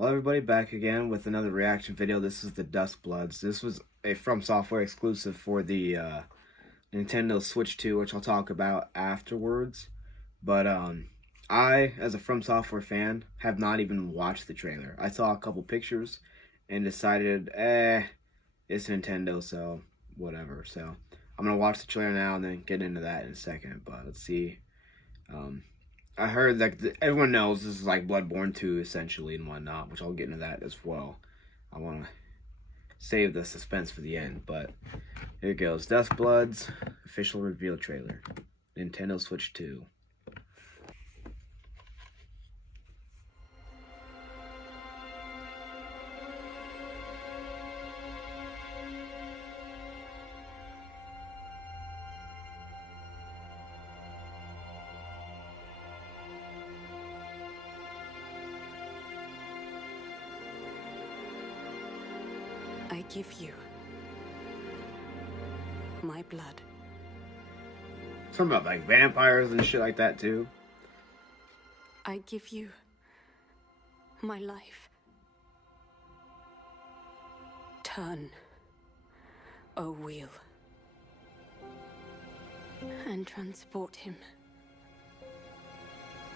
Well, everybody, back again with another reaction video. This is the DUSKBLOODS. This was a From Software exclusive for the Nintendo Switch 2, which I'll talk about afterwards. But I, as a From Software fan, have not even watched the trailer. I saw a couple pictures and decided, it's Nintendo, so whatever. So I'm gonna watch the trailer now and then get into that in a second. But let's see. I heard that everyone knows this is like Bloodborne 2 essentially and whatnot, which I'll get into that as well. I want to save the suspense for the end, but here it goes. DUSKBLOODS official reveal trailer. Nintendo Switch 2. I give you my blood. Something about like vampires and shit like that too. I give you my life. Turn, O wheel, and transport him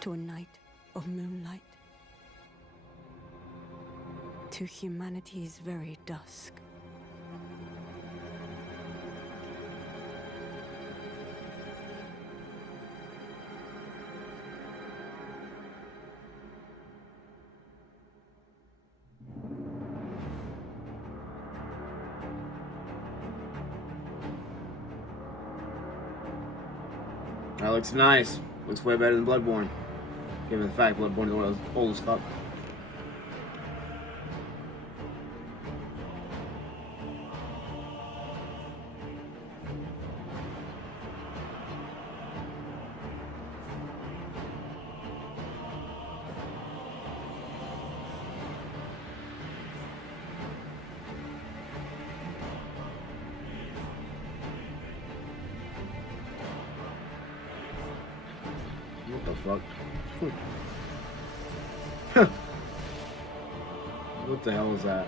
to a night of moonlight, to humanity's very dusk. That looks nice. Looks way better than Bloodborne. Given the fact Bloodborne is one of those old as fuck. What the fuck? What the hell is that?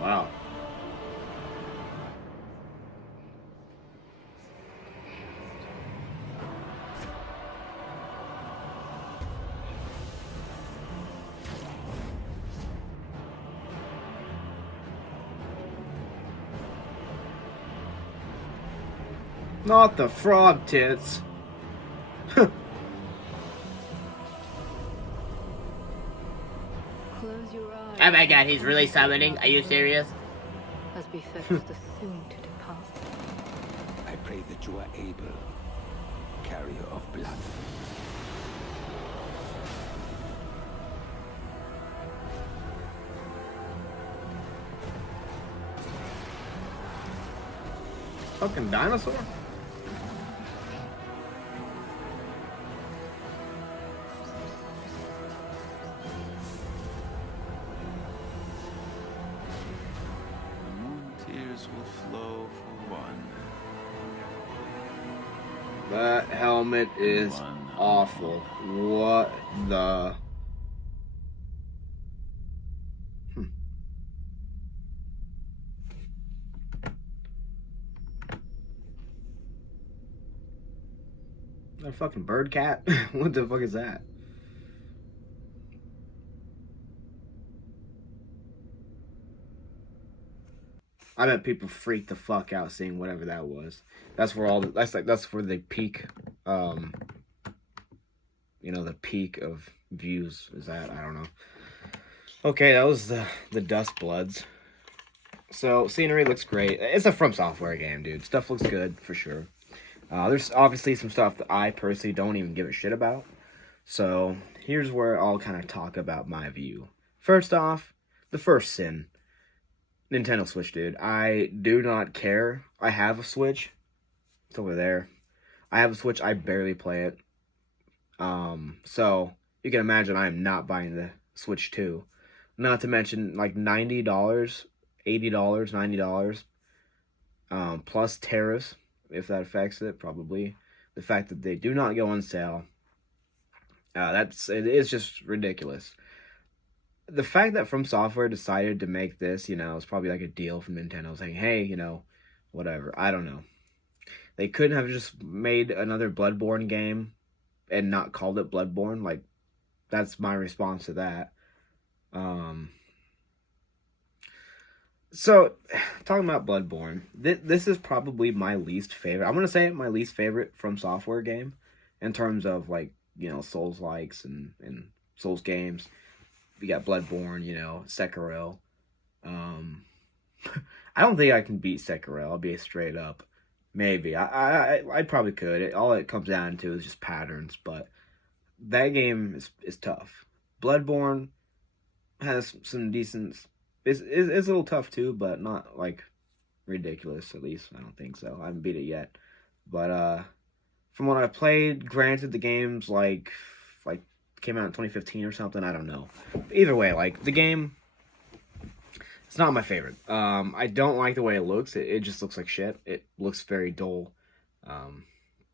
Wow. Not the frog tits. Close your eyes. Oh my god, he's really summoning? Are you serious? As befits the soon to depart. I pray that you are able, carrier of blood. Fucking dinosaur? The moon tears will flow for one. That helmet is awful. What the... A fucking bird cat? What the fuck is that? I bet people freaked the fuck out seeing whatever that was. That's where all the, that's where the peak the peak of views is at. I don't know. Okay, that was the DUSKBLOODS. So scenery looks great. It's a From Software game, dude. Stuff looks good for sure. There's obviously some stuff that I personally don't even give a shit about. So here's where I'll kind of talk about my view. First off, the first sin. Nintendo Switch, dude. I do not care. I have a Switch. It's over there. I have a Switch. I barely play it. So you can imagine I am not buying the Switch 2. Not to mention like $90, $80, $90, plus tariffs. if that affects it, probably. The fact that they do not go on sale, it's just ridiculous. The fact that From Software decided to make this, it's probably like a deal from Nintendo saying, hey, whatever. I don't know. They couldn't have just made another Bloodborne game and not called it Bloodborne. Like, that's my response to that. So, talking about Bloodborne, this is probably my least favorite. I'm going to say my least favorite From Software game in terms of, like, Souls-likes and Souls games. We got Bloodborne, Sekiro. I don't think I can beat Sekiro. I'll be straight up. Maybe. I probably could. All it comes down to is just patterns, but that game is tough. Bloodborne has some decent... It's a little tough too, but not, like, ridiculous, at least. I don't think so. I haven't beat it yet. But, from what I played, granted the game's, like, came out in 2015 or something, I don't know. Either way, like, the game, it's not my favorite. I don't like the way it looks. It just looks like shit. It looks very dull.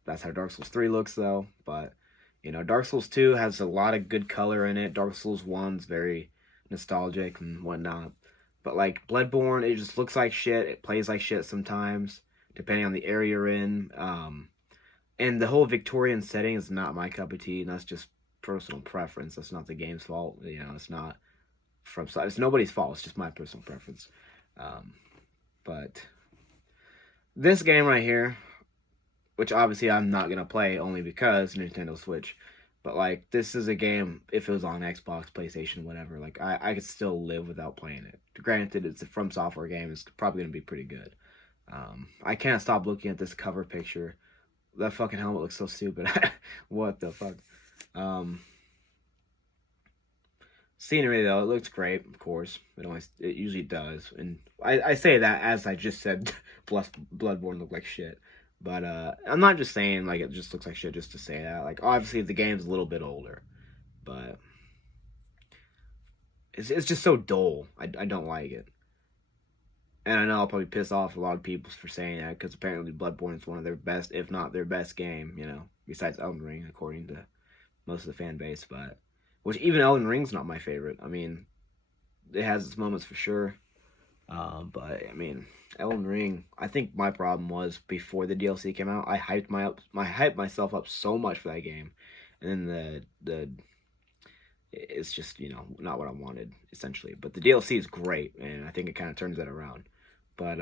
That's how Dark Souls 3 looks, though. But, Dark Souls 2 has a lot of good color in it. Dark Souls 1's very nostalgic and whatnot. But, like, Bloodborne, it just looks like shit. It plays like shit sometimes, depending on the area you're in. And the whole Victorian setting is not my cup of tea, and that's just personal preference. That's not the game's fault. It's not it's nobody's fault. It's just my personal preference. But this game right here, which obviously I'm not gonna play only because Nintendo Switch, but like this is a game if it was on Xbox, PlayStation, whatever. Like I could still live without playing it. Granted, it's a From Software game. It's probably gonna be pretty good. I can't stop looking at this cover picture. That fucking helmet looks so stupid. What the fuck? Scenery though, it looks great, of course. It usually does, and I say that as I just said, Bloodborne looked like shit. But I'm not just saying like it just looks like shit just to say that. Like obviously the game's a little bit older, but it's just so dull. I don't like it, and I know I'll probably piss off a lot of people for saying that because apparently Bloodborne is one of their best, if not their best game. Besides Elden Ring, according to most of the fan base, but which even Elden Ring's not my favorite. I mean, it has its moments for sure, but I mean, Elden Ring. I think my problem was before the DLC came out, I hyped myself up so much for that game, and then it's just not what I wanted essentially. But the DLC is great, and I think it kind of turns that around. But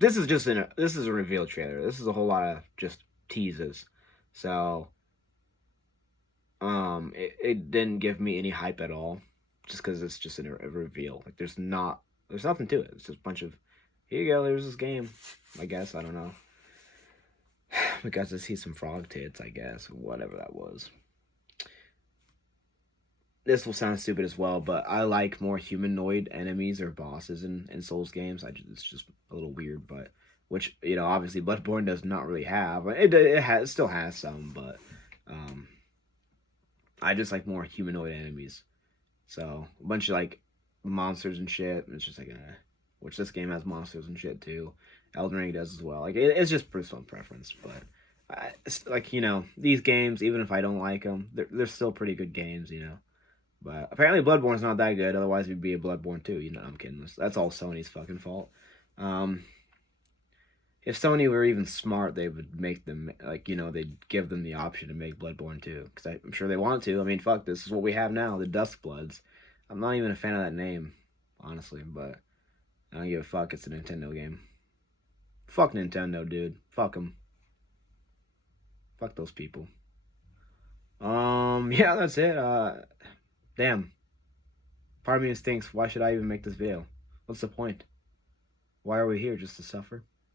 this is a reveal trailer. This is a whole lot of just teases. So, it didn't give me any hype at all, just because it's just a reveal. Like, there's nothing to it. It's just a bunch of, here you go, there's this game. I guess, I don't know. Because I see some frog tits, I guess, or whatever that was. This will sound stupid as well, but I like more humanoid enemies or bosses in Souls games. It's just a little weird, but which obviously Bloodborne does not really have. It still has some, but I just like more humanoid enemies. So a bunch of like monsters and shit. And it's just like which this game has monsters and shit too. Elden Ring does as well. Like it's just personal preference, but it's like these games, even if I don't like them, they're still pretty good games. But apparently Bloodborne's not that good. Otherwise, it'd be a Bloodborne 2. I'm kidding. That's all Sony's fucking fault. If Sony were even smart, they would make them, they'd give them the option to make Bloodborne 2. Because I'm sure they want to. I mean, fuck, this is what we have now, the DUSKBLOODS. I'm not even a fan of that name, honestly, but I don't give a fuck. It's a Nintendo game. Fuck Nintendo, dude. Fuck them. Fuck those people. Yeah, that's it. Damn. Part of me thinks, why should I even make this video? What's the point? Why are we here? Just to suffer?